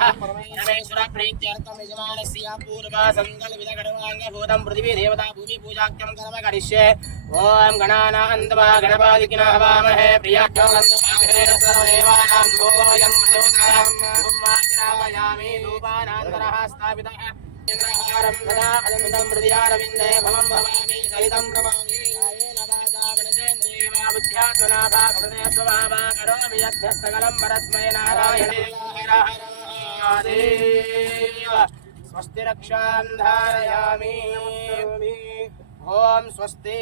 పరమేశ్వర ప్రీత్యర్థం యజమానస్య పూర్వ సంకల్పిత గణవాంగ భూతం పృథివీ దేవతా భూమి పూజాఖ్యం కర్మ కరిష్యే ఓం గణానాందవ గణపాదికిన హవామహే ప్రియాయోగందోయమాయామి రూపానాంతరః స్థాపితః ఇంద్రహారం సదా అదంతం హృదయారవిందే భవం భవామి సహితం ప్రమామి బుద్ధ్యాత్మనా భాగవతే స్వభావ కరోమి యజ్ఞ సకలం పరస్మై నారాయణ करोमि यद्यः सकलं परस्मै नारायणे हर हर महादेव स्वस्ति रक्षां धारयामि ॐ स्वस्ति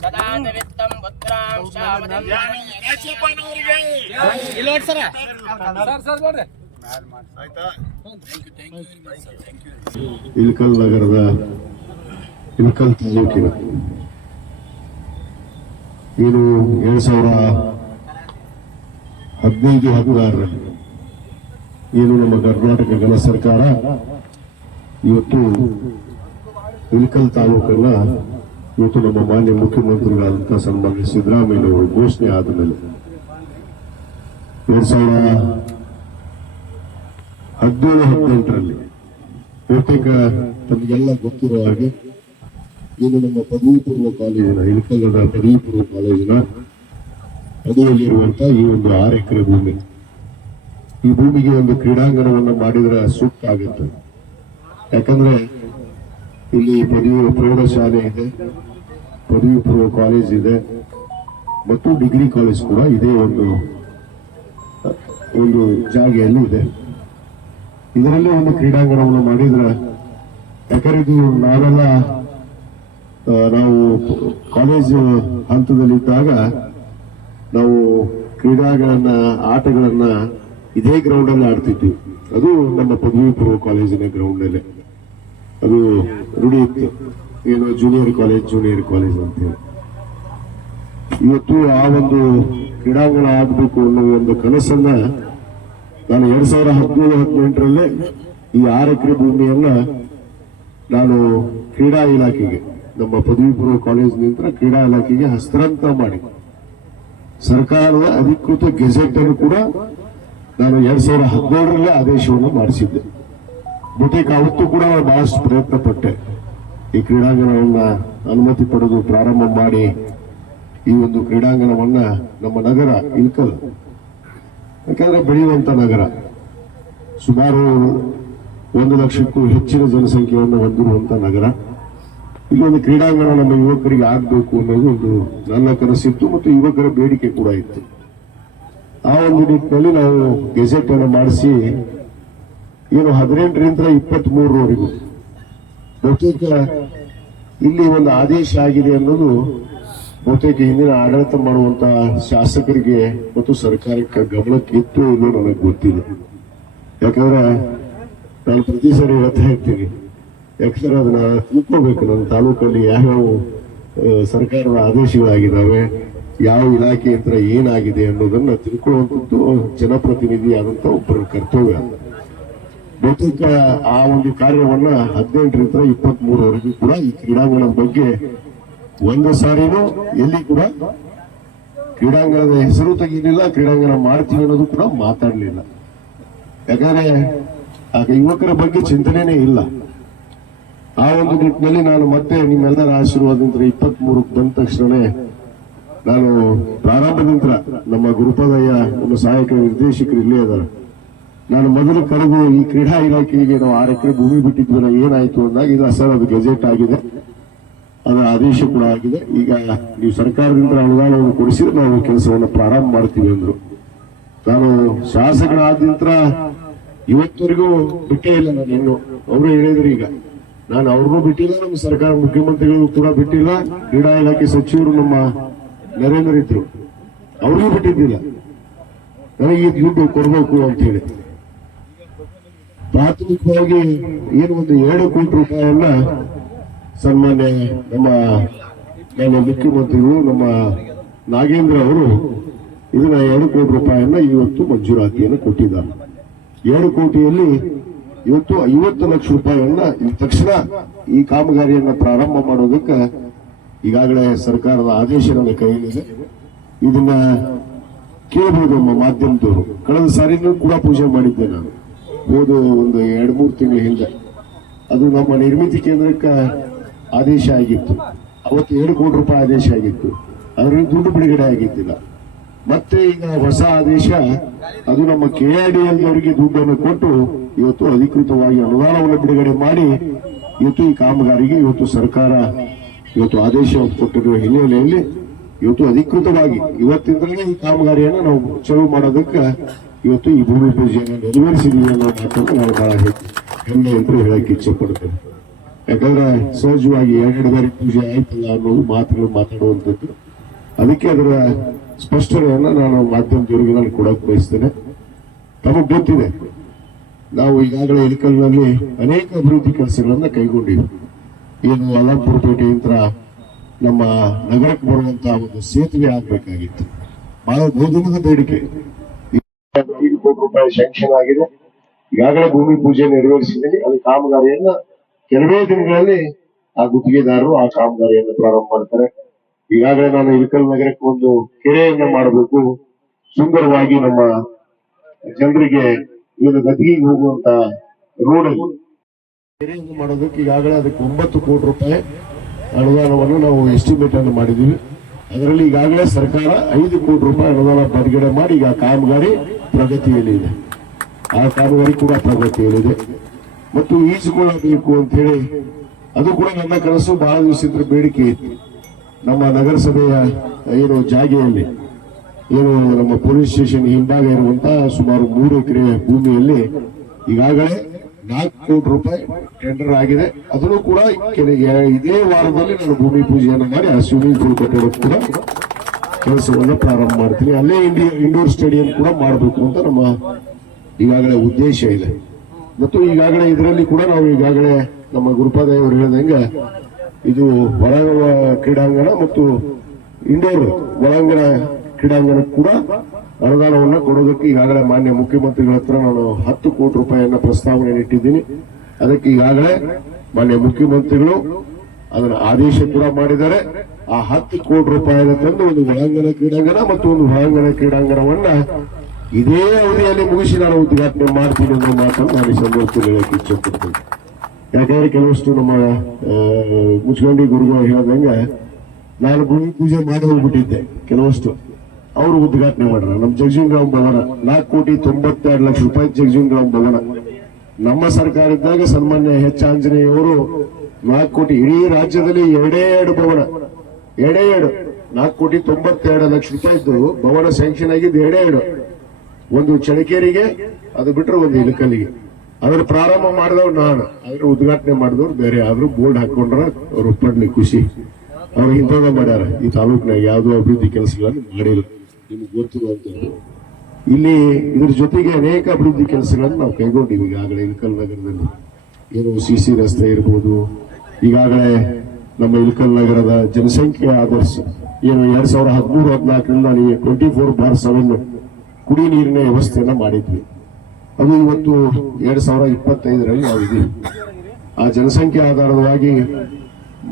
ಸದಾನವಿತ್ತಂ ಪುತ್ರಾಂ ಶಾಮದಂ ಇಲ್ಲಿ ನೋಡಿ ಸರ ಇಲ್ಕಲ್ ನಗರದ ಇಲ್ಕಲ್ ತಾಲೂಕಿನ ಏನು ಎರಡ್ ಸಾವಿರ ಹದಿನೈದು ಹದಿನಾರರಲ್ಲಿ ಏನು ನಮ್ಮ ಕರ್ನಾಟಕ ಗಣ ಸರ್ಕಾರ ಇವತ್ತು ಇಲ್ಕಲ್ ತಾಲೂಕನ್ನ ಇವತ್ತು ನಮ್ಮ ಮಾನ್ಯ ಮುಖ್ಯಮಂತ್ರಿಗಳಾದಂತಹ ಸನ್ಮಾನ್ಯ ಸಿದ್ದರಾಮಯ್ಯ ಅವರು ಘೋಷಣೆ ಆದ ಮೇಲೆ ಎರಡ್ ಸಾವಿರ ಹದಿನೇಳು ಹದಿನೆಂಟರಲ್ಲಿ ಬಹುತೇಕ ತಮಗೆಲ್ಲ ಗೊತ್ತಿರುವ ಹಾಗೆ ಏನು ನಮ್ಮ ಪದವಿ ಪೂರ್ವ ಕಾಲೇಜಿನ ಇಳಕಲ್ಲದ ಪದವಿ ಪೂರ್ವ ಕಾಲೇಜಿನ ಪದವಿಯಲ್ಲಿರುವಂತಹ ಈ ಒಂದು ಆರು ಎಕರೆ ಭೂಮಿ. ಈ ಭೂಮಿಗೆ ಒಂದು ಕ್ರೀಡಾಂಗಣವನ್ನು ಮಾಡಿದ್ರೆ ಸೂಕ್ತ ಆಗುತ್ತೆ. ಯಾಕಂದ್ರೆ ಇಲ್ಲಿ ಪದವಿ ಪ್ರೌಢಶಾಲೆ ಇದೆ ಪದವಿ ಪೂರ್ವ ಕಾಲೇಜ್ ಇದೆ, ಮತ್ತು ಡಿಗ್ರಿ ಕಾಲೇಜ್ ಕೂಡ ಇದೇ ಒಂದು ಒಂದು ಜಾಗೆಯಲ್ಲಿ ಇದೆ. ಇದರಲ್ಲೇ ಒಂದು ಕ್ರೀಡಾಂಗಣವನ್ನು ಮಾಡಿದ್ರೆ, ಯಾಕಂದ್ರೆ ಇದು ನಾವೆಲ್ಲ ನಾವು ಕಾಲೇಜು ಹಂತದಲ್ಲಿದ್ದಾಗ ನಾವು ಕ್ರೀಡಾಗಳನ್ನ ಆಟಗಳನ್ನ ಇದೇ ಗ್ರೌಂಡ್ ಅಲ್ಲಿ ಆಡ್ತಿದ್ವಿ. ಅದು ನಮ್ಮ ಪದವಿ ಪೂರ್ವ ಕಾಲೇಜಿನ ಗ್ರೌಂಡ್ ಅದು ರೂಢಿ ಇತ್ತು ಏನು ಜೂನಿಯರ್ ಕಾಲೇಜ್ ಜೂನಿಯರ್ ಕಾಲೇಜ್ ಅಂತ ಹೇಳಿ ಇವತ್ತು ಆ ಒಂದು ಕ್ರೀಡಾಂಗಣ ಆಗಬೇಕು ಅನ್ನೋ ಒಂದು ಕನಸನ್ನ ನಾನು ಎರಡ್ ಸಾವಿರ ಹದಿನೇಳು, ಹದಿನೆಂಟರಲ್ಲೇ ಈ ಆರು ಎಕರೆ ಭೂಮಿಯನ್ನ ನಾನು ಕ್ರೀಡಾ ಇಲಾಖೆಗೆ ನಮ್ಮ ಪದವಿ ಪೂರ್ವ ಕಾಲೇಜಿನಿಂದ ಕ್ರೀಡಾ ಇಲಾಖೆಗೆ ಹಸ್ತಾಂತರ ಮಾಡಿ. ಸರ್ಕಾರದ ಅಧಿಕೃತ ಗೆಜೆಟ್ ಅನ್ನು ಕೂಡ ನಾನು ಎರಡ್ ಸಾವಿರದ ಹದಿನೇಳರಲ್ಲೇ ಆದೇಶವನ್ನು ಮಾಡಿಸಿದ್ದೆ. ಬಹುತೇಕ ಅವತ್ತು ಕೂಡ ಬಹಳಷ್ಟು ಪ್ರಯತ್ನ ಪಟ್ಟೆ ಈ ಕ್ರೀಡಾಂಗಣವನ್ನು ಅನುಮತಿ ಪಡೆದು ಪ್ರಾರಂಭ ಮಾಡಿ. ಈ ಒಂದು ಕ್ರೀಡಾಂಗಣವನ್ನ ನಮ್ಮ ನಗರ ಇಲ್ಕಲ್ ಯಾಕಂದ್ರೆ ಬೆಳೆಯುವಂತ ನಗರ. ಸುಮಾರು ಒಂದು ಲಕ್ಷಕ್ಕೂ ಹೆಚ್ಚಿನ ಜನಸಂಖ್ಯೆಯನ್ನು ಹೊಂದಿರುವಂತ ನಗರ. ಇಲ್ಲಿ ಒಂದು ಕ್ರೀಡಾಂಗಣ ನಮ್ಮ ಯುವಕರಿಗೆ ಆಗಬೇಕು ಅನ್ನೋದು ಒಂದು ನನ್ನ ಕನಸಿತ್ತು ಮತ್ತು ಯುವಕರ ಬೇಡಿಕೆ ಕೂಡ ಇತ್ತು. ಆ ಒಂದು ನಿಟ್ಟಿನಲ್ಲಿ ನಾವು ಗೆಜೆಟ್ ಅನ್ನು ಮಾಡಿಸಿ ಏನು ಹದಿನೆಂಟರಿಂದ ಇಪ್ಪತ್ತ್ ಮೂರರವರೆಗೂ ಬಹುತೇಕ ಇಲ್ಲಿ ಒಂದು ಆದೇಶ ಆಗಿದೆ ಅನ್ನೋದು ಬಹುತೇಕ ಹಿಂದಿನ ಆಡಳಿತ ಮಾಡುವಂತಹ ಶಾಸಕರಿಗೆ ಮತ್ತು ಸರ್ಕಾರಕ್ಕೆ ಗಮನಕ್ಕೆ ಇತ್ತು ಇಲ್ಲೋ ನನಗೆ ಗೊತ್ತಿಲ್ಲ. ಯಾಕಂದ್ರೆ ನಾನು ಪ್ರತಿ ಸರಿ ಹೇಳ್ತಾ ಇರ್ತೀನಿ. ಯಾಕಂದ್ರೆ ಅದನ್ನ ತಿಳ್ಕೋಬೇಕು ನಮ್ಮ ತಾಲೂಕಲ್ಲಿ ಯಾವ್ಯಾವ ಸರ್ಕಾರದ ಆದೇಶಗಳಾಗಿದ್ದಾವೆ, ಯಾವ ಇಲಾಖೆ ಹತ್ರ ಏನಾಗಿದೆ ಅನ್ನೋದನ್ನ ತಿಳ್ಕೊಳ್ಳುವಂಥದ್ದು ಜನಪ್ರತಿನಿಧಿ ಆದಂತ ಒಬ್ಬರ ಕರ್ತವ್ಯ. ಬಹುತೇಕ ಆ ಒಂದು ಕಾರ್ಯವನ್ನ ಹದಿನೆಂಟರಿಂದ ಇಪ್ಪತ್ತ್ ಮೂರವರೆಗೂ ಕೂಡ ಈ ಕ್ರೀಡಾಂಗಣದ ಬಗ್ಗೆ ಒಂದು ಸಾರಿನೂ ಎಲ್ಲಿ ಕೂಡ ಕ್ರೀಡಾಂಗಣದ ಹೆಸರು ತೆಗೀಲಿಲ್ಲ ಕ್ರೀಡಾಂಗಣ ಮಾಡ್ತೀವಿ ಅನ್ನೋದು ಕೂಡ ಮಾತಾಡಲಿಲ್ಲ. ಯಾಕಂದ್ರೆ, ಆಗ ಯುವಕರ ಬಗ್ಗೆ ಚಿಂತನೆನೇ ಇಲ್ಲ. ಆ ಒಂದು ನಿಟ್ಟಿನಲ್ಲಿ ನಾನು ಮತ್ತೆ ನಿಮ್ಮೆಲ್ಲರ ಆಶೀರ್ವಾದದಿಂದ ಇಪ್ಪತ್ತ್ ಮೂರಕ್ಕೆ ಬಂದ ತಕ್ಷಣವೇ ನಾನು ಪ್ರಾರಂಭದಿಂದ ನಮ್ಮ ಗುರುಪದಯ್ಯ ನಮ್ಮ ಸಹಾಯಕ ನಿರ್ದೇಶಕರು ಇಲ್ಲೇ ಇದ್ದಾರೆ. ನಾನು ಮೊದಲು ಕರೆದು ಈ ಕ್ರೀಡಾ ಇಲಾಖೆಗೆ ನಾವು ಆರು ಎಕರೆ ಭೂಮಿ ಬಿಟ್ಟಿದ್ವಲ್ಲ ಏನಾಯ್ತು ಅಂದಾಗ ಇದು ಸರ್ ಅದು ಗೆಜೆಟ್ ಆಗಿದೆ. ಅದರ ಆದೇಶ ಕೂಡ ಆಗಿದೆ. ಈಗ ನೀವು ಸರ್ಕಾರದಿಂದ ಅನುದಾನವನ್ನು ಕೊಡಿಸಿದ್ರೆ ನಾವು ಕೆಲಸವನ್ನು ಪ್ರಾರಂಭ ಮಾಡ್ತೀವಿ ಅಂದ್ರು. ನಾನು ಶಾಸಕರಾದ ನಂತರ ಇವತ್ತವರೆಗೂ ಬಿಟ್ಟೇ ಇಲ್ಲ ನಾನು ಇನ್ನು. ಅವರು ಹೇಳಿದ್ರು ಈಗ. ನಾನು ಅವ್ರಿಗೂ ಬಿಟ್ಟಿಲ್ಲ, ನಮ್ಮ ಸರ್ಕಾರ ಮುಖ್ಯಮಂತ್ರಿಗಳು ಕೂಡ ಬಿಟ್ಟಿಲ್ಲ. ಕ್ರೀಡಾ ಇಲಾಖೆ ಸಚಿವರು ನಮ್ಮ ನರೇಂದ್ರ ಇದ್ರು. ಅವ್ರಿಗೂ ಬಿಟ್ಟಿದ್ದಿಲ್ಲ. ನನಗೆ ಈ ದುಡ್ಡು ಕೊಡಬೇಕು ಅಂತ ಹೇಳಿ. ಪ್ರಾಥಮಿಕವಾಗಿ ಏನು ಒಂದು ಎರಡು ಕೋಟಿ ರೂಪಾಯಿಯನ್ನ ಸನ್ಮಾನ್ಯ ನಮ್ಮ ನಮ್ಮ ಮುಖ್ಯಮಂತ್ರಿಗಳು ನಮ್ಮ ನಾಗೇಂದ್ರ ಅವರು ಇದನ್ನ ಎರಡು ಕೋಟಿ ರೂಪಾಯಿಯನ್ನ ಇವತ್ತು ಮಂಜೂರಾತಿಯನ್ನು ಕೊಟ್ಟಿದ್ದಾರೆ. ಎರಡು ಕೋಟಿಯಲ್ಲಿ ಇವತ್ತು ಐವತ್ತು ಲಕ್ಷ ರೂಪಾಯಿಯನ್ನ ಈ ತಕ್ಷಣ ಈ ಕಾಮಗಾರಿಯನ್ನ ಪ್ರಾರಂಭ ಮಾಡೋದಕ್ಕೆ ಈಗಾಗಲೇ ಸರ್ಕಾರದ ಆದೇಶ ನನ್ನ ಕೈಯಲ್ಲಿದೆ. ಇದನ್ನ ಕೇಳಬಹುದು ನಮ್ಮ ಮಾಧ್ಯಮದವರು. ಕಳೆದ ಸಾರಿನೂ ಕೂಡ ಪೂಜೆ ಮಾಡಿದ್ದೆ ನಾನು. ಹೋದ ಒಂದು ಎರಡು, ಮೂರು ತಿಂಗಳ ಹಿಂದೆ. ಅದು ನಮ್ಮ ನಿರ್ಮಿತಿ ಕೇಂದ್ರಕ್ಕೆ ಆದೇಶ ಆಗಿತ್ತು. ಅವತ್ತು ಎರಡು ಕೋಟಿ ರೂಪಾಯಿ ಆದೇಶ ಆಗಿತ್ತು. ಅದರಲ್ಲಿ ದುಡ್ಡು ಬಿಡುಗಡೆ ಆಗಿದ್ದಿಲ್ಲ. ಮತ್ತೆ ಈಗ ಹೊಸ ಆದೇಶ, ಅದು ನಮ್ಮ ಕೆಆರ್ಡಿಎಲ್ ಅವರಿಗೆ ದುಡ್ಡನ್ನು ಕೊಟ್ಟು ಇವತ್ತು ಅಧಿಕೃತವಾಗಿ ಅನುದಾನವನ್ನು ಬಿಡುಗಡೆ ಮಾಡಿ, ಇವತ್ತು ಈ ಕಾಮಗಾರಿಗೆ ಇವತ್ತು ಸರ್ಕಾರ ಇವತ್ತು ಆದೇಶ ಕೊಟ್ಟಿರುವ ಹಿನ್ನೆಲೆಯಲ್ಲಿ ಇವತ್ತು ಅಧಿಕೃತವಾಗಿ ಇವತ್ತಿಂದಲೇ ಈ ಕಾಮಗಾರಿಯನ್ನು ನಾವು ಚಲೋ ಮಾಡೋದಕ್ಕೆ ಇವತ್ತು ಈ ಭೂಮಿ ಪೂಜೆಯನ್ನು ನೆರವೇರಿಸಿದೀವಿ ಅನ್ನೋ ಮಾತನ್ನು ನಾವು ಬಹಳ ಹೆಮ್ಮೆ ಅಂತ ಹೇಳಕ್ಕೆ ಇಚ್ಛೆ ಪಡ್ತೇನೆ ಯಾಕಂದ್ರೆ ಸಹಜವಾಗಿ ಎರಡೆರಡು ಬಾರಿ ಪೂಜೆ ಆಯ್ತಲ್ಲ ಅನ್ನೋದು ಮಾತುಗಳು ಮಾತಾಡುವಂಥದ್ದು. ಅದಕ್ಕೆ ಅದರ ಸ್ಪಷ್ಟತೆಯನ್ನು ನಾನು ಮಾಧ್ಯಮದವರಿಗೆ ನಾನು ಕೊಡಕ್ಕೆ ಬಯಸ್ತೇನೆ. ತಮಗೆ ಗೊತ್ತಿದೆ. ನಾವು ಈಗಾಗಲೇ ಇಳಕಲ್ನಲ್ಲಿ ಅನೇಕ ಅಭಿವೃದ್ಧಿ ಕೆಲಸಗಳನ್ನು ಕೈಗೊಂಡಿವೆ. ಏನು ಅಲಂಪುರ ಪೇಟೆಯಿಂದ ನಮ್ಮ ನಗರಕ್ಕೆ ಬರುವಂತಹ ಒಂದು ಸೇತುವೆ ಆಗಬೇಕಾಗಿತ್ತು. ಬಹಳ ಬಹುದಿನದ ಬೇಡಿಕೆ. ಕೋಟಿ ರೂಪಾಯಿ ಸ್ಯಾಂಕ್ಷನ್ ಆಗಿದೆ. ಈಗಾಗಲೇ ಭೂಮಿ ಪೂಜೆ ನೆರವೇರಿಸಿದ್ದೀನಿ ಅದು ಕಾಮಗಾರಿಯನ್ನ ಕೆಲವೇ ದಿನಗಳಲ್ಲಿ ಆ ಗುತ್ತಿಗೆದಾರರು ಆ ಕಾಮಗಾರಿಯನ್ನು ಪ್ರಾರಂಭ ಮಾಡ್ತಾರೆ. ಈಗಾಗಲೇ ನಾನು ಇಳಕಲ್ ನಗರಕ್ಕೆ ಒಂದು ಕೆರೆಯನ್ನ ಮಾಡಬೇಕು. ಸುಂದರವಾಗಿ ನಮ್ಮ ಜನರಿಗೆ ಏನು ಗದಿಗೆ ಹೋಗುವಂತ ರೋಡ್ ಮಾಡೋದಕ್ಕೆ ಈಗಾಗಲೇ ಅದಕ್ಕೆ ಒಂಬತ್ತು ಕೋಟಿ ರೂಪಾಯಿ ಅನುದಾನವನ್ನು ನಾವು ಎಸ್ಟಿಮೇಟ್ ಅನ್ನು ಮಾಡಿದ್ದೀವಿ. ಅದರಲ್ಲಿ ಈಗಾಗಲೇ ಸರ್ಕಾರ ಐದು ಕೋಟಿ ರೂಪಾಯಿ ಅನುದಾನ ಬಿಡುಗಡೆ ಮಾಡಿ ಈಗ ಕಾಮಗಾರಿ ಪ್ರಗತಿಯಲ್ಲಿದೆ ಆ ಕಾಮಗಾರಿ ಕೂಡ ಪ್ರಗತಿಯಲ್ಲಿದೆ ಮತ್ತು ಈಜುಕೊಳ್ಳಬೇಕು ಅಂತ ಹೇಳಿ ಅದು ಕೂಡ ನನ್ನ ಕನಸು ಬಹಳ ದಿವಸದ ಬೇಡಿಕೆ ಇತ್ತು. ನಮ್ಮ ನಗರಸಭೆಯ ಏನು ಜಾಗೆಯಲ್ಲಿ ಏನು ನಮ್ಮ ಪೊಲೀಸ್ ಸ್ಟೇಷನ್ ಹಿಂಭಾಗ ಇರುವಂತಹ ಸುಮಾರು ಮೂರು ಎಕರೆ ಭೂಮಿಯಲ್ಲಿ ಈಗಾಗಲೇ ನಾಲ್ಕು ಕೋಟಿ ರೂಪಾಯಿ ಟೆಂಡರ್ ಆಗಿದೆ. ಅದನ್ನು ಕೂಡ ಇದೇ ವಾರದಲ್ಲಿ ನಾನು ಭೂಮಿ ಪೂಜೆಯನ್ನು ಮಾಡಿ ಆ ಸ್ವಿಮ್ಮಿಂಗ್ ಪೂಲ್ ಕಟ್ಟಡ ಕೂಡ ಕೆಲಸವನ್ನು ಪ್ರಾರಂಭ ಮಾಡ್ತೀನಿ. ಅಲ್ಲೇ ಇಂಡಿಯಾ ಇಂಡೋರ್ ಸ್ಟೇಡಿಯಂ ಕೂಡ ಮಾಡಬೇಕು ಅಂತ ನಮ್ಮ ಈಗಾಗಲೇ ಉದ್ದೇಶ ಇದೆ. ಮತ್ತು ಈಗಾಗಲೇ ಇದರಲ್ಲಿ ಕೂಡ ನಾವು ಈಗಾಗಲೇ ನಮ್ಮ ಗುರುಪಾದಯ್ಯ ಹೇಳಿದಂಗೆ ಇದು ಹೊರಾಂಗಣ ಕ್ರೀಡಾಂಗಣ ಮತ್ತು ಇಂಡೋರ್ ಒಳಾಂಗಣ ಕ್ರೀಡಾಂಗಣ ಕೂಡ ಅನುದಾನವನ್ನು ಕೊಡೋದಕ್ಕೆ ಈಗಾಗಲೇ ಮಾನ್ಯ ಮುಖ್ಯಮಂತ್ರಿಗಳ ಹತ್ರ ನಾನು ಹತ್ತು ಕೋಟಿ ರೂಪಾಯಿಯನ್ನ ಪ್ರಸ್ತಾವನೆ ಇಟ್ಟಿದ್ದೀನಿ ಅದಕ್ಕೆ ಈಗಾಗಲೇ ಮಾನ್ಯ ಮುಖ್ಯಮಂತ್ರಿಗಳು ಅದರ ಆದೇಶ ಕೂಡ ಮಾಡಿದ್ದಾರೆ. ಆ ಹತ್ತು ಕೋಟಿ ರೂಪಾಯಿನ ತಂದು ಒಂದು ಒಳಾಂಗಣ ಕ್ರೀಡಾಂಗಣ ಮತ್ತು ಒಂದು ಹೊರಾಂಗಣ ಕ್ರೀಡಾಂಗಣವನ್ನ ಇದೇ ಅವಧಿಯಲ್ಲಿ ಮುಗಿಸಿ ನಾನು ಉದ್ಘಾಟನೆ ಮಾಡ್ತೀನಿ ಅನ್ನೋ ಮಾತನ್ನು ನಾನು ಈ ಸಂದರ್ಭದಲ್ಲಿ ಹೇಳಕ್ಕೆ ಇಚ್ಛೆ ಪಡ್ತೀನಿ ಯಾಕಂದ್ರೆ ಕೆಲವಷ್ಟು ನಮ್ಮ ಮುಚ್ಕಂಡಿ ಗುರುಗಳು ಹೇಳ್ದಂಗೆ ನಾನು ಭೂಮಿ ಪೂಜೆ ಮಾಡಿ ಹೋಗ್ಬಿಟ್ಟಿದ್ದೆ ಕೆಲವಷ್ಟು. ಅವರು ಉದ್ಘಾಟನೆ ಮಾಡ್ರ ನಮ್ಮ ಜಗಜೀವನರಾಮ್ ಭವನ, ನಾಲ್ಕು ಕೋಟಿ ತೊಂಬತ್ತೆರಡು ಲಕ್ಷ ರೂಪಾಯಿ ಜಗಜೀವನರಾಮ್ ಭವನ. ನಮ್ಮ ಸರ್ಕಾರ ಇದ್ದಾಗ ಸನ್ಮಾನ್ಯ ಎಚ್. ಆಂಜನೇಯವರು ನಾಲ್ಕು ಕೋಟಿ, ಇಡೀ ರಾಜ್ಯದಲ್ಲಿ ಎರಡೇ ಎರಡು ಭವನ. ಎರಡೇ ಎರಡು. ನಾಲ್ಕು ಕೋಟಿ ತೊಂಬತ್ತೆರಡು ಲಕ್ಷ ರೂಪಾಯಿದ್ದು ಭವನ ಸ್ಯಾಂಕ್ಷನ್ ಆಗಿದ್ದು ಎರಡೇ ಎರಡು. ಒಂದು ಚಳಕೇರಿಗೆ ಅದು ಬಿಟ್ಟರೆ ಒಂದು ಇಲಕಲ್ಲಿಗೆ. ಅದ್ರ ಪ್ರಾರಂಭ ಮಾಡಿದವ್ರು ನಾನು. ಅದ್ರ ಉದ್ಘಾಟನೆ ಮಾಡಿದವ್ರು ಬೇರೆ ಆದ್ರೂ ಬೋರ್ಡ್ ಹಾಕೊಂಡ್ರ ಅವ್ರು ಒಪ್ಪಡ್ಲಿ ಖುಷಿ. ಅವ್ರು ಇಂಥದ ಮಾಡ್ಯಾರ. ಈ ತಾಲೂಕಿನಾಗ ಯಾವುದೋ ಅಭಿವೃದ್ಧಿ ಕೆಲಸಗಳನ್ನು ಮಾಡಿಲ್ಲ. ನಿಮ್ಗೆ ಅಂತ ಇಲ್ಲಿ ಇದ್ರ ಜೊತೆಗೆ ಅನೇಕ ಅಭಿವೃದ್ಧಿ ಕೆಲಸಗಳನ್ನು ನಾವು ಕೈಗೊಂಡಿವಿ. ಈಗಾಗಲೇ ಇಳಕಲ್ ನಗರದಲ್ಲಿ ಏನು ಸಿ ಸಿ ರಸ್ತೆ ಇರ್ಬೋದು. ಈಗಾಗಲೇ ನಮ್ಮ ಇಳಕಲ್ ನಗರದ ಜನಸಂಖ್ಯೆ ಆದರ್ಶ ಏನು ಎರಡ್ ಸಾವಿರದ ಹದಿಮೂರು, ಹದಿನಾಲ್ಕರಿಂದ ನೀವು ಟ್ವೆಂಟಿ ಫೋರ್ ಬಾರ್ ಸೆವೆನ್ ಕುಡಿ ನೀರಿನ ವ್ಯವಸ್ಥೆಯನ್ನು ಮಾಡಿದ್ವಿ. ಅದು ಇವತ್ತು ಎರಡ್ ಸಾವಿರದ ಇಪ್ಪತ್ತೈದರಲ್ಲಿ ನಾವು ಆ ಜನಸಂಖ್ಯೆ ಆಧಾರವಾಗಿ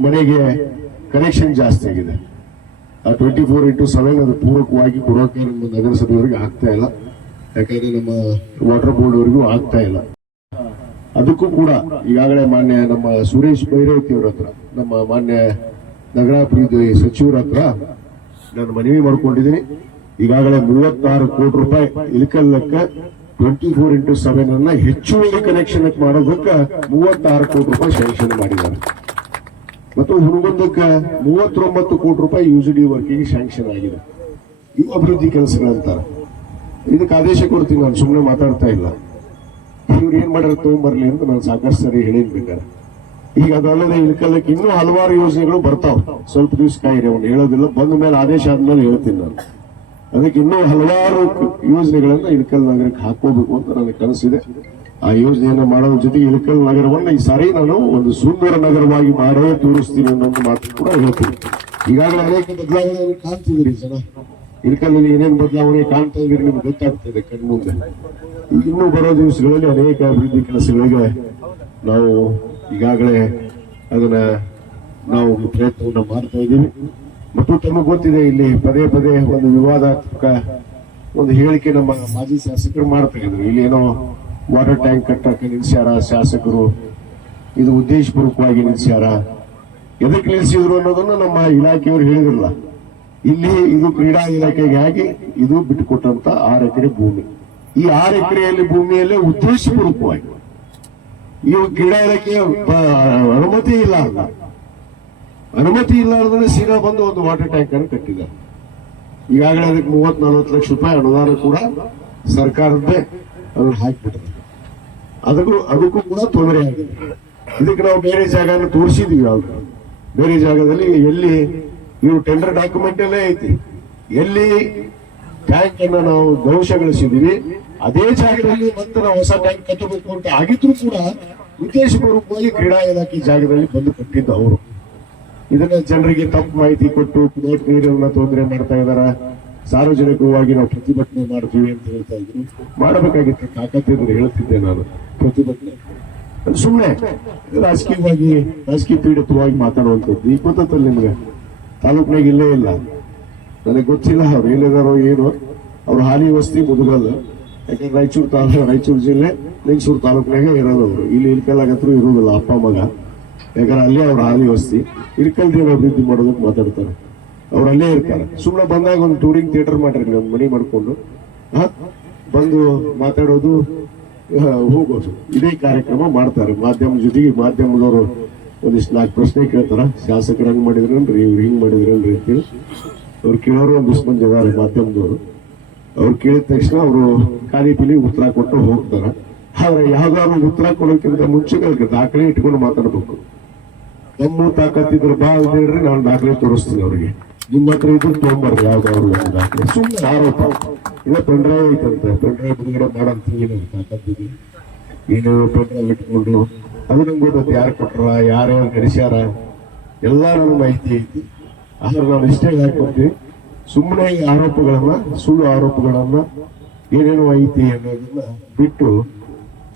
ಮನೆಗೆ ಕನೆಕ್ಷನ್ ಜಾಸ್ತಿ ಆಗಿದೆ. ಆ ಟ್ವೆಂಟಿ ಫೋರ್ ಇಂಟು ಸೆವೆನ್ ಅದು ಪೂರಕವಾಗಿ ಕೊಡೋಕೆ ನಮ್ಮ ನಗರಸಭೆಯವರಿಗೆ ಆಗ್ತಾ ಇಲ್ಲ. ಯಾಕಂದ್ರೆ ನಮ್ಮ ವಾಟರ್ ಬೋರ್ಡ್ ಅವರಿಗೂ ಆಗ್ತಾ ಇಲ್ಲ. ಅದಕ್ಕೂ ಕೂಡ ಈಗಾಗಲೇ ಮಾನ್ಯ ನಮ್ಮ ಸುರೇಶ್ ಭೈರವತಿ ಅವರ ಹತ್ರ, ನಮ್ಮ ಮಾನ್ಯ ನಗರಾಭಿವೃದ್ಧಿ ಸಚಿವರ ಹತ್ರ ನಾನು ಮನವಿ ಮಾಡ್ಕೊಂಡಿದ್ದೀನಿ. ಈಗಾಗಲೇ ಮೂವತ್ತಾರು ಕೋಟಿ ರೂಪಾಯಿ ಇಳಕಲ್ಲಕ್ಕ ಟ್ವೆಂಟಿ ಫೋರ್ ಇಂಟು ಸೆವೆನ್ ಅನ್ನ ಹೆಚ್ಚುವರಿ ಕನೆಕ್ಷನ್ ಮಾಡೋದಕ್ಕೆ ಮೂವತ್ತಾರು ಕೋಟಿ ರೂಪಾಯಿ ಸ್ಯಾಂಕ್ಷನ್ ಮಾಡಿದ್ದಾರೆ. ಮತ್ತು ಹುಣಗುಂದಕ್ಕೆ ಮೂವತ್ತೊಂಬತ್ತು ಕೋಟಿ ರೂಪಾಯಿ ಯುಜಿಡಿ ವರ್ಕಿಗೆ ಶಾಂಕ್ಷನ್ ಆಗಿದೆ. ಇವು ಅಭಿವೃದ್ಧಿ ಕೆಲಸಗಳಂತಾರೆ ಇದಕ್ಕೆ ಆದೇಶ ಕೊಡ್ತೀನಿ, ನಾನು ಸುಮ್ಮನೆ ಮಾತಾಡ್ತಾ ಇಲ್ಲ. ಇವ್ರು ಏನ್ ಮಾಡ್ಯಾರ ತಗೊಂಬರ್ಲಿ ಅಂತ ನಾನು ಸಾಕಷ್ಟು ಸರಿ ಹೇಳಿದ್ ಬೇಕಾರೆ ಈಗ ಅದಲ್ಲದೆ ಇಳ್ಕಲ್ಲಕ್ಕೆ ಇನ್ನೂ ಹಲವಾರು ಯೋಜನೆಗಳು ಬರ್ತಾವ. ಸ್ವಲ್ಪ ದಿವಸ ಕಾಯಿರಿ, ಅವ್ನು ಹೇಳೋದಿಲ್ಲ. ಬಂದ ಮೇಲೆ ಆದೇಶ ಆದ್ಮೇಲೆ ಹೇಳ್ತೀನಿ ನಾನು. ಅದಕ್ಕೆ ಇನ್ನೂ ಹಲವಾರು ಯೋಜನೆಗಳನ್ನ ಇಳಕಲ್ ನಗರಕ್ಕೆ ಹಾಕೋಬೇಕು ಅಂತ ನನಗೆ ಕನಸಿದೆ. ಆ ಯೋಜನೆಯನ್ನು ಮಾಡೋದ್ರ ಜೊತೆಗೆ ಇಳಕಲ್ ನಗರವನ್ನು ಈ ಸಾರಿ ನಾನು ಒಂದು ಸುಂದರ ನಗರವಾಗಿ ಮಾಡೇ ತೋರಿಸ್ತೀನಿ ಅನ್ನೋ ಮಾತು ಕೂಡ ಹೇಳ್ತೀನಿ. ಈಗಾಗಲೇ ಅನೇಕ ಬದಲಾವಣೆ ಕಾಣ್ತಿದ್ದೀರಿ ಜನ ಇಳಕಲ್ಲಿ ಏನೇನು ಬದಲಾವಣೆ ಕಾಣ್ತಾ ಇದ್ದೀರಿ ನಿಮ್ಗೆ ಕಣ್ಮುಂದೆ ಮುಂದೆ. ಇನ್ನೂ ಬರೋ ದಿವಸಗಳಲ್ಲಿ ಅನೇಕ ಅಭಿವೃದ್ಧಿ ಕೆಲಸಗಳಿಗೆ ನಾವು ಈಗಾಗಲೇ ಅದನ್ನ ನಾವು ಪ್ರಯತ್ನವನ್ನು ಮಾಡ್ತಾ ಇದ್ದೀವಿ. ಮತ್ತು ತಮಗೆ ಗೊತ್ತಿದೆ, ಇಲ್ಲಿ ಪದೇ ಪದೇ ಒಂದು ವಿವಾದಾತ್ಮಕ ಒಂದು ಹೇಳಿಕೆ ನಮ್ಮ ಮಾಜಿ ಶಾಸಕರು ಮಾಡ್ತಾ ಇದ್ರು. ಇಲ್ಲಿ ಏನೋ ವಾಟರ್ ಟ್ಯಾಂಕ್ ಕಟ್ಟಕ್ಕೆ ನಿಲ್ಸ್ಯಾರ ಶಾಸಕರು? ಇದು ಉದ್ದೇಶಪೂರ್ವಕವಾಗಿ ನಿಲ್ಸ್ಯಾರ? ಎದಕ್ಕೆ ನಿಲ್ಸಿದ್ರು ಅನ್ನೋದನ್ನ ನಮ್ಮ ಇಲಾಖೆಯವರು ಹೇಳಿದ್ರಲ್ಲ. ಇಲ್ಲಿ ಇದು ಕ್ರೀಡಾ ಇಲಾಖೆಗೆ ಆಗಿ ಇದು ಬಿಟ್ಟುಕೊಟ್ಟಂತ ಆರು ಎಕರೆ ಭೂಮಿ. ಈ ಆರು ಎಕರೆಯಲ್ಲಿ ಭೂಮಿಯಲ್ಲೇ ಉದ್ದೇಶಪೂರ್ವಕವಾಗಿ. ಇವು ಕ್ರೀಡಾ ಇಲಾಖೆಯ ಅನುಮತಿ ಇಲ್ಲ ಅಲ್ಲ ಅನುಮತಿ ಇಲ್ಲಾರ್ದ್ರೆ ಸೀರಾ ಬಂದು ಒಂದು ವಾಟರ್ ಟ್ಯಾಂಕ್ ಅನ್ನು ಕಟ್ಟಿದ್ದಾರೆ. ಈಗಾಗಲೇ ಅದಕ್ಕೆ ಮೂವತ್ ನಲವತ್ತು ಲಕ್ಷ ರೂಪಾಯಿ ಅನುದಾನ ಕೂಡ ಸರ್ಕಾರದ್ದೇ ಅದನ್ನು ಹಾಕಿಬಿಟ್ಟಿದೆ. ಅದಕ್ಕೂ ಅದಕ್ಕೂ ಕೂಡ ತೊಂದರೆ ಆಗಿದೆ. ಇದಕ್ಕೆ ನಾವು ಬೇರೆ ಜಾಗನ ತೋರಿಸಿದೀವಿ ಅವ್ರು ಬೇರೆ ಜಾಗದಲ್ಲಿ ಎಲ್ಲಿ ನೀವು ಟೆಂಡರ್ ಡಾಕ್ಯುಮೆಂಟ್ ಎಲ್ಲ ಐತಿ. ಎಲ್ಲಿ ಟ್ಯಾಂಕ್ ಅನ್ನ ನಾವು ಧ್ವಂಸಗೊಳಿಸಿದೀವಿ, ಅದೇ ಜಾಗದಲ್ಲಿ ಮತ್ತೆ ನಾವು ಹೊಸ ಟ್ಯಾಂಕ್ ಕಟ್ಟಬೇಕು ಅಂತ ಆಗಿದ್ರು ಕೂಡ ಉದ್ದೇಶಪೂರ್ವಕವಾಗಿ ಕ್ರೀಡಾ ಇಲಾಖೆ ಜಾಗದಲ್ಲಿ ಬಂದು ಕಟ್ಟಿದ್ದು ಅವರು. ಇದನ್ನ ಜನರಿಗೆ ತಪ್ಪು ಮಾಹಿತಿ ಕೊಟ್ಟು ಕುಡಿಯಕ್ ನೀರನ್ನ ತೊಂದರೆ ಮಾಡ್ತಾ ಇದಾರ. ಸಾರ್ವಜನಿಕವಾಗಿ ನಾವು ಪ್ರತಿಭಟನೆ ಮಾಡ್ತೀವಿ ಅಂತ ಹೇಳ್ತಾ ಇದ್ರು. ಮಾಡಬೇಕಾಗಿತ್ತು ತಾಕತ್ತಿದ್ರೆ ಹೇಳ್ತಿದ್ದೆ ನಾನು. ಪ್ರತಿಭಟನೆ. ಸುಮ್ಮನೆ ರಾಜಕೀಯವಾಗಿ, ರಾಜಕೀಯ ಪೀಡಿತವಾಗಿ ಮಾತಾಡುವಂಥದ್ದು. ಈಗ ಗೊತ್ತಲ್ಲ ನಿಮ್ಗೆ ತಾಲೂಕ್ನಾಗ ಇಲ್ಲೇ ಇಲ್ಲ. ನನಗೆ ಗೊತ್ತಿಲ್ಲ ಅವ್ರು ಎಲ್ಲಿದಾರೋ ಏನು. ಅವ್ರು ಹಾಲಿ ವಸ್ತಿ ಮುದುಗಲ್ಲ ಯಾಕಂದ್ರೆ ರಾಯಚೂರು ತಾಲೂಕು, ರಾಯಚೂರು ಜಿಲ್ಲೆ ಲಿಂಗಸೂರು ತಾಲೂಕಿನಾಗೆ ಇರೋದು ಅವರು. ಇಲ್ಲಿ ಇಲ್ಕಲ್ಲಾಗತ್ರೂ ಇರೋದಿಲ್ಲ ಅಪ್ಪ, ಮಗ. ಯಾಕಂದ್ರೆ ಅಲ್ಲೇ ಅವ್ರ ಹಾಲಿ ವಸ್ತಿ. ಇಳ್ಕಲ್ದೇನು ಅಭಿವೃದ್ಧಿ ಮಾಡೋದಕ್ಕೆ ಮಾತಾಡ್ತಾರೆ. ಅವ್ರು ಅಲ್ಲೇ ಇರ್ತಾರೆ. ಸುಮ್ಮನೆ ಬಂದಾಗ ಒಂದು ಟೂರಿಂಗ್ ಥಿಯೇಟರ್ ಮಾಡ್ರಿ ಒಂದು ಮನೆ ಮಾಡ್ಕೊಂಡು. ಬಂದು ಮಾತಾಡೋದು ಹೋಗೋದು. ಇದೇ ಕಾರ್ಯಕ್ರಮ ಮಾಡ್ತಾರೆ. ಮಾಧ್ಯಮ ಜೊತೆಗೆ ಮಾಧ್ಯಮದವರು ಒಂದಿಷ್ಟು ನಾಲ್ಕು ಪ್ರಶ್ನೆ ಕೇಳ್ತಾರ. ಶಾಸಕರು ಹಂಗ್ ಮಾಡಿದ್ರನ್ರಿ ಇವ್ರು ಹಿಂಗ್ ಮಾಡಿದ್ರನ್ರಿ ಅಂತೇಳಿ. ಅವ್ರು ಕೇಳೋರು ಒಂದಿಷ್ಟು ಮಂದಿ ಇದಾರೆ ಮಾಧ್ಯಮದವರು. ಅವ್ರು ಕೇಳಿದ ತಕ್ಷಣ ಅವರು ಖಾಲಿ ಪಿಲಿ ಉತ್ತರ ಕೊಟ್ಟು ಹೋಗ್ತಾರೆ. ಆದ್ರೆ ಯಾವ್ದಾದ್ರು ಉತ್ತರ ಕೊಡೋಕ್ಕಿಂತ ಮುಂಚೆ ದಾಖಲೆ ಇಟ್ಕೊಂಡು ಮಾತಾಡ್ಬೇಕು. ನಮ್ಮ ತಾಕತ್ತಿದ್ರೆ ಬಾ ಅಂತ ಹೇಳ್ರಿ ನಾನು ದಾಖಲೆ ತೋರಿಸ್ತೀನಿ ಅವ್ರಿಗೆ. ನಿಮ್ಮ ಹತ್ರ ಇದ್ರೆ ತೊಗೊಂಬರ್ರಿ ಯಾವ್ದಾದ್ರು ಒಂದು ಸುಮ್ಮನೆ ಆರೋಪ. ಇಲ್ಲ ಪೆಂಡ್ರೈವ್ ಐತಂತೆ. ಪೆಂಡ್ರೈವ್ ಬಿಡುಗಡೆ ಮಾಡಂತ ಏನು ತಾಕತ್ತಿದೆ ಏನು ಪೆಂಡ್ರೈವ್ ಇಟ್ಕೊಂಡು, ಅದು ನಂಗೆ ಗೊತ್ತೈತೆ, ಯಾರು ಕೊಟ್ರ ಯಾರ್ಯಾರು ನಡೆಸ್ಯಾರ. ಎಲ್ಲ ನನಗೆ ಮಾಹಿತಿ ಐತಿ. ಆದ್ರೆ ನಾನು ಇಷ್ಟೇ ಹಾಕೊತೀವಿ ಸುಮ್ಮನೆ ಈ ಆರೋಪಗಳನ್ನ, ಸುಳ್ಳು ಆರೋಪಗಳನ್ನ ಏನೇನು ಐತಿ ಅನ್ನೋದನ್ನ ಬಿಟ್ಟು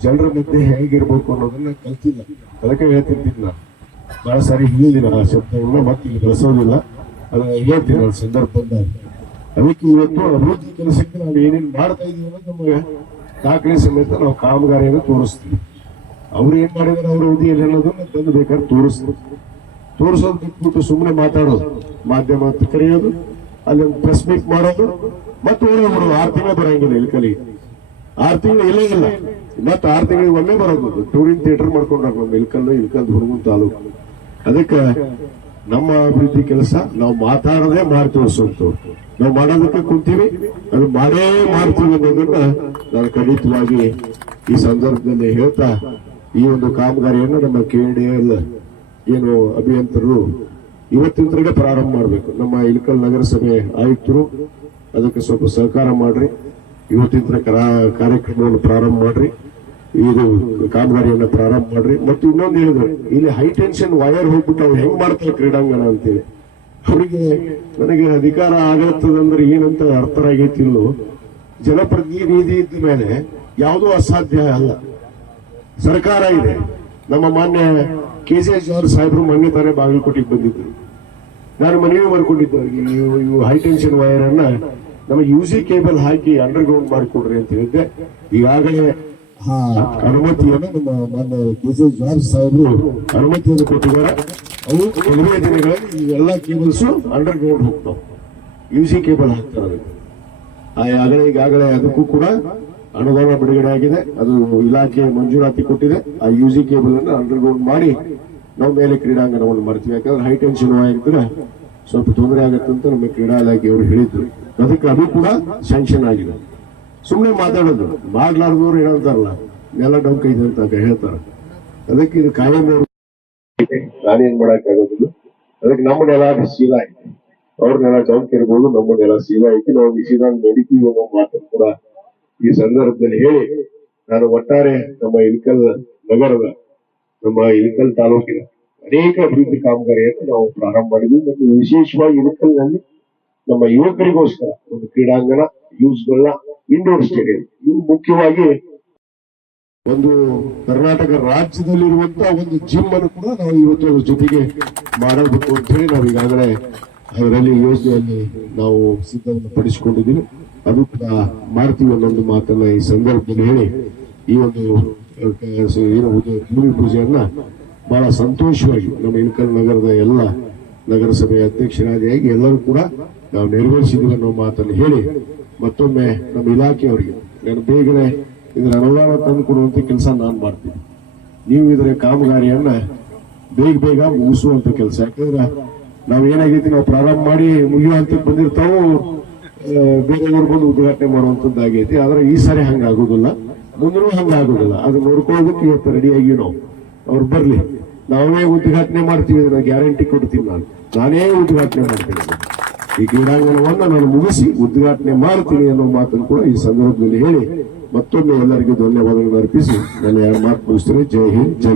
ಜನರ ಮಧ್ಯೆ ಹೇಗಿರ್ಬೇಕು ಅನ್ನೋದನ್ನ ಕಲ್ತಿಲ್ಲ. ಅದಕ್ಕೆ ಹೇಳ್ತಿರ್ತೀನಿ ನಾನು. ಬಹಳ ಸಾರಿ ಹೇಳಿದ್ದೀನಿ ಆ ಶಬ್ದಗಳನ್ನ ಮತ್ತೆ ಇಲ್ಲಿ ಬಳಸೋದಿಲ್ಲ. ಅದನ್ನ ಹೇಳ್ತೀರ ಸಂದರ್ಭದಲ್ಲಿ. ಅದಕ್ಕೆ ಇವತ್ತು ಅಭಿವೃದ್ಧಿ ಕೆಲಸಕ್ಕೆ ನಾವು ಏನೇನು ಮಾಡ್ತಾ ಇದೀವಿ ಅನ್ನೋದು ನಮಗೆ ದಾಖಲೆ ಸಮೇತ ನಾವು ಕಾಮಗಾರಿಯನ್ನು ತೋರಿಸ್ತೀವಿ. ಅವ್ರು ಏನ್ ಮಾಡಿದಾರೆ ಅವ್ರ ಉದ್ದಿಯಲ್ಲಿ ಅನ್ನೋದನ್ನ ತಂದು ಬೇಕಾದ್ರೆ ತೋರಿಸ್ತೀವಿ. ತೋರಿಸೋದು ಬಿಟ್ಬಿಟ್ಟು ಸುಮ್ಮನೆ ಮಾತಾಡೋದು. ಮಾಧ್ಯಮ ಅಂತ ಕರೆಯೋದು, ಅಲ್ಲಿ ಒಂದು ಪ್ರೆಸ್ ಮೀಟ್ ಮಾಡೋದು, ಮತ್ತೆ ಊರಿಗೆ ಬರೋದು ಆರು ತಿಂಗಳು ಬರಂಗಿಲ್ಲ ಇಲ್ಲಿ ಕಲಿ. ಆರು ತಿಂಗಳು ಇಲ್ಲೇ ಇಲ್ಲ. ಮತ್ತೆ ಆರು ತಿಂಗಳಿಗೆ ಒಮ್ಮೆ ಬರೋದು. ಟೂರಿಂಗ್ ಥಿಯೇಟರ್ ಮಾಡ್ಕೊಂಡ್ರ ನಮ್ಮ ಇಲ್ಕಲ್ಲು ಇಲ್ಕಲ್ ಹುಡುಗನ್ ತಾಲೂಕು. ಅದಕ್ಕೆ ನಮ್ಮ ಅಭಿವೃದ್ಧಿ ಕೆಲಸ ನಾವು ಮಾತಾಡದೆ ಮಾಡ್ತೀವಿ ತೋರಿಸುವಂತವ್ರು ನಾವು ಮಾಡೋದಕ್ಕೆ ಕುಂತೀವಿ, ಅದು ಮಾಡೇ ಮಾಡ್ತೀವಿ ಅನ್ನೋದನ್ನ ನಾನು ಖಂಡಿತವಾಗಿ ಈ ಸಂದರ್ಭದಲ್ಲಿ ಹೇಳ್ತಾ, ಈ ಒಂದು ಕಾಮಗಾರಿಯನ್ನು ನಮ್ಮ ಕೆ ಏನು ಅಭಿಯಂತರರು ಇವತ್ತಿನ ಪ್ರಾರಂಭ ಮಾಡಬೇಕು. ನಮ್ಮ ಇಳಕಲ್ ನಗರಸಭೆ ಆಯುಕ್ತರು ಅದಕ್ಕೆ ಸ್ವಲ್ಪ ಸಹಕಾರ ಮಾಡ್ರಿ. ಇವತ್ತಿನ ಕಾರ್ಯಕ್ರಮವನ್ನು ಪ್ರಾರಂಭ ಮಾಡ್ರಿ. ಇದು ಕಾಮಗಾರಿಯನ್ನ ಪ್ರಾರಂಭ ಮಾಡ್ರಿ. ಮತ್ತು ಇನ್ನೊಂದು ಹೇಳಿದ್ರು, ಇಲ್ಲಿ ಹೈ ಟೆನ್ಷನ್ ವೈರ್ ಹೋಗ್ಬಿಟ್ಟು ಅವ್ರು ಹೆಂಗ್ ಮಾಡ್ತಾರೆ ಕ್ರೀಡಾಂಗಣ ಅಂತೇಳಿ. ಅವರಿಗೆ ನನಗೆ ಅಧಿಕಾರ ಆಗತ್ತದಂದ್ರೆ ಏನಂತ ಅರ್ಥ ಆಗೈತಿಲ್ಲೋ ಜನಪ್ರತಿನಿಧಿ ಇದ್ದ ಮೇಲೆ ಯಾವುದೂ ಅಸಾಧ್ಯ ಅಲ್ಲ. ಸರ್ಕಾರ ಇದೆ. ನಮ್ಮ ಮಾನ್ಯ ಕೆ ಸಿ ಅವರು ಸಾಹೇಬರು ಮೊನ್ನೆ ತಾನೇ ಬಾಗಲಕೋಟೆಗೆ ಬಂದಿದ್ರು ನಾನು ಮನವಿ ಮಾಡ್ಕೊಂಡಿದ್ದೆ ಇವು ಹೈ ಟೆನ್ಷನ್ ವೈರ್ ಅನ್ನ ನಮಗೆ ಯು ಸಿ ಕೇಬಲ್ ಹಾಕಿ ಅಂಡರ್ ಗ್ರೌಂಡ್ ಮಾಡಿಕೊಡ್ರಿ ಅಂತ ಹೇಳಿದ್ದೆ. ಈಗಾಗಲೇ ಆ ಅನುಮತಿಯನ್ನು ನಮ್ಮ ಮಾನ್ಯ ಕೆ ಸಿ ಜಾರ್ಜ್ ಸಾಹೇಬರು ಅನುಮತಿಯನ್ನು ಕೊಟ್ಟಿದ್ದಾರೆ. ಅವು ಕೆಲವೇ ದಿನಗಳಲ್ಲಿ ಇವೆಲ್ಲ ಕೇಬಲ್ಸ್ ಅಂಡರ್ ಗ್ರೌಂಡ್ ಹೋಗ್ತಾವೆ. ಯು ಸಿ ಕೇಬಲ್ ಹಾಕ್ತಾರೆ ಆಗಲೇ ಈಗಾಗಲೇ ಅದಕ್ಕೂ ಕೂಡ ಅನುದಾನ ಬಿಡುಗಡೆ ಆಗಿದೆ. ಅದು ಇಲಾಖೆ ಮಂಜೂರಾತಿ ಕೊಟ್ಟಿದೆ. ಆ ಯು ಜಿ ಕೇಬಲ್ ಅನ್ನು ಅಂಡರ್ಗ್ರೌಂಡ್ ಮಾಡಿ ನಾವು ಮೇಲೆ ಕ್ರೀಡಾಂಗಣವನ್ನು ಮಾಡ್ತೀವಿ. ಯಾಕಂದ್ರೆ ಹೈ ಟೆನ್ಷನ್ ಆಗಿದ್ರೆ ಸ್ವಲ್ಪ ತೊಂದರೆ ಆಗುತ್ತೆ ಅಂತ ನಮ್ಮ ಕ್ರೀಡಾ ಇಲಾಖೆಯವರು ಹೇಳಿದ್ರು. ಅದಕ್ಕೆ ಅದು ಕೂಡ ಸ್ಯಾಂಕ್ಷನ್ ಆಗಿದೆ. ಸುಮ್ಮನೆ ಮಾತಾಡೋದು. ಮಾಡ್ಲಾರ್ದವ್ರು ಹೇಳ್ತಾರಲ್ಲ ಎಲ್ಲ ಡೌಕ್ ಇದೆ ಅಂತ ಹೇಳ್ತಾರೆ. ಅದಕ್ಕೆ ಇದು ಅವ್ರು ನಾನೇನ್ ಮಾಡಕ್ಕಾಗೋದಿಲ್ಲ ಅದಕ್ಕೆ ನಮ್ಮ ನೆಲ ಶೀಲ ಐತಿ ಅವ್ರನ್ನೆಲ್ಲ ನೆಲ ಡೌನ್ ಇರ್ಬೋದು ನಮ್ಮ ನೆಲ ಶೀಲ ಐತಿ ನಾವು ಸೀದಾಗ ನಡೀತೀವಿ ಅನ್ನೋ ಮಾತನ್ನು ಕೂಡ ಈ ಸಂದರ್ಭದಲ್ಲಿ ಹೇಳಿ, ನಾನು ಒಟ್ಟಾರೆ ನಮ್ಮ ಇಳಕಲ್ ನಗರದ, ನಮ್ಮ ಇಳಕಲ್ ತಾಲೂಕಿನ ಅನೇಕ ಅಭಿವೃದ್ಧಿ ಕಾಮಗಾರಿಯನ್ನು ನಾವು ಪ್ರಾರಂಭ ಮಾಡಿದ್ವಿ. ಮತ್ತು ವಿಶೇಷವಾಗಿ ಇಳಕಲ್ನಲ್ಲಿ ನಮ್ಮ ಯುವಕರಿಗೋಸ್ಕರ ಒಂದು ಕ್ರೀಡಾಂಗಣ ಯೂಸ್ಗಳನ್ನ ಇಂಡೋರ್ ಸ್ಟೇಡಿಯಂ. ಇದು ಮುಖ್ಯವಾಗಿ ಒಂದು ಕರ್ನಾಟಕ ರಾಜ್ಯದಲ್ಲಿರುವಂತ ಒಂದು ಜಿಮ್ ಅನ್ನು ಕೂಡ ನಾವು ಇವತ್ತು ಜೊತೆಗೆ ಮಾಡಬೇಕು ಅಂತ ಹೇಳಿ ನಾವು ಈಗಾಗಲೇ ಅದರಲ್ಲಿ ಯೋಜನೆಯಲ್ಲಿ ನಾವು ಸಿದ್ಧವನ್ನು ಪಡಿಸಿಕೊಂಡಿದ್ದೀವಿ. ಅದು ಕೂಡ ಮಾಡ್ತೀವಿ ಅನ್ನೊಂದು ಮಾತನ್ನ ಈ ಸಂದರ್ಭದಲ್ಲಿ ಹೇಳಿ ಈ ಒಂದು ಏನು ಭೂಮಿ ಪೂಜೆಯನ್ನ ಬಹಳ ಸಂತೋಷವಾಗಿ ನಮ್ಮ ಇನ್ಕಲ್ ನಗರದ ಎಲ್ಲ ನಗರಸಭೆಯ ಅಧ್ಯಕ್ಷರಾದಿಯಾಗಿ ಎಲ್ಲರೂ ಕೂಡ ನಾವು ನೆರವೇರಿಸಿದ್ದೀವಿ ಅನ್ನೋ ಮಾತನ್ನು ಹೇಳಿ ಮತ್ತೊಮ್ಮೆ ನಮ್ಮ ಇಲಾಖೆಯವರಿಗೆ ನಾನು ಬೇಗನೆ ಇದರ ಅನುದಾನ ತಂದು ಕೊಡುವಂತ ಕೆಲಸ ನಾನು ಮಾಡ್ತೀನಿ. ನೀವು ಇದರ ಕಾಮಗಾರಿಯನ್ನ ಬೇಗ ಬೇಗ ಮುಗಿಸುವಂತ ಕೆಲಸ. ಯಾಕಂದ್ರೆ ನಾವು ಏನಾಗೈತಿ ನಾವು ಪ್ರಾರಂಭ ಮಾಡಿ ಮುಗಿಯೋ ಹಂತಕ್ಕೆ ಬಂದಿರ್ತಾವು ಬೇರೆಯವರು ಬಂದು ಉದ್ಘಾಟನೆ ಮಾಡುವಂತದ್ದಾಗೈತಿ. ಆದ್ರೆ ಈ ಸಾರಿ ಹಂಗಾಗುದಿಲ್ಲ. ಮುಂದೂ ಹಂಗ ಆಗುದಿಲ್ಲ ಅದು ನೋಡ್ಕೊಳ್ಳೋದಕ್ಕೆ ಇವತ್ತು ರೆಡಿಯಾಗಿ ನಾವು. ಅವ್ರು ಬರ್ಲಿ. ನಾವೇ ಉದ್ಘಾಟನೆ ಮಾಡ್ತೀವಿ ಇದನ್ನ ಗ್ಯಾರಂಟಿ ಕೊಡ್ತೀನಿ ನಾನು. ನಾನೇ ಉದ್ಘಾಟನೆ ಮಾಡ್ತೀನಿ ಈ ಕ್ರೀಡಾಂಗಣವನ್ನು ನಾನು ಮುಗಿಸಿ ಉದ್ಘಾಟನೆ ಮಾಡ್ತೀನಿ ಅನ್ನೋ ಮಾತನ್ನು ಕೂಡ ಈ ಸಂದರ್ಭದಲ್ಲಿ ಹೇಳಿ ಮತ್ತೊಮ್ಮೆ ಎಲ್ಲರಿಗೂ ಧನ್ಯವಾದಗಳನ್ನು ಅರ್ಪಿಸಿ. ನನ್ನ ಮಾತು ಮುಗಿಸ್ತೇನೆ. ಜೈ ಹಿಂದ್, ಜೈ